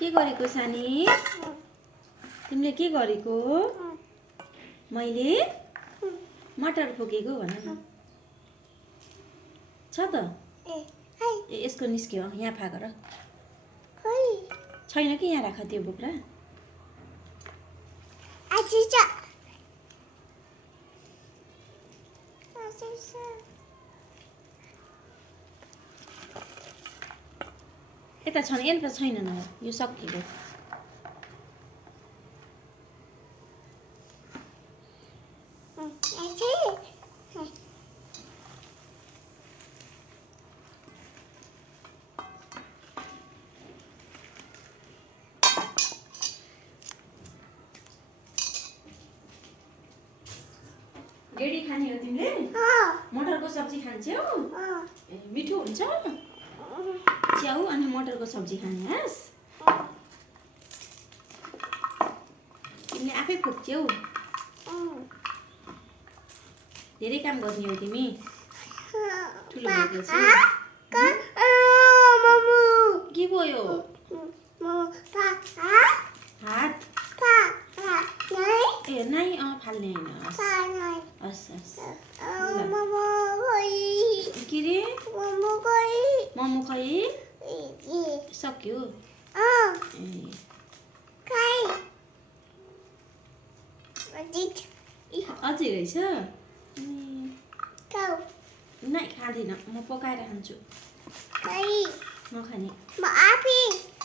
के गरेको सानी? तिमीले के गरेको? मैले मटर फुकेको भन न। छ त? ए यसको निस्क्यो यहाँ फा गर। छैन कि यहाँ राख त्यो बोक्रा। यता छन् यता छैन न यो सकियो। गेडी खाने हो तिमीले? मटरको सब्जी खान्छौ? ए मिठो हुन्छ? च्याउ अनि मटरको सब्जी खाने हस्? तिमीले आफै फुक्छौ? धेरै काम गर्ने हो तिमी? ठुलो भएपछि के भयो? हात ए नाइ फाल्ने होइन। हस् हस् के रे? मोमो खै सक्यो? अझै रहेछ? नाइ खाँदैन म पकाएर खान्छु। नखाने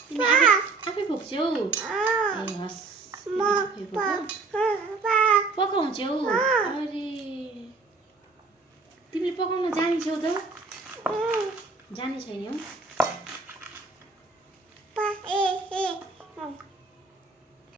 तिमी आफै फुक्छौ? ए हस् पकाउँछौ? अरे तिमीले पकाउन जान्छौ त? जाने छैन हौ।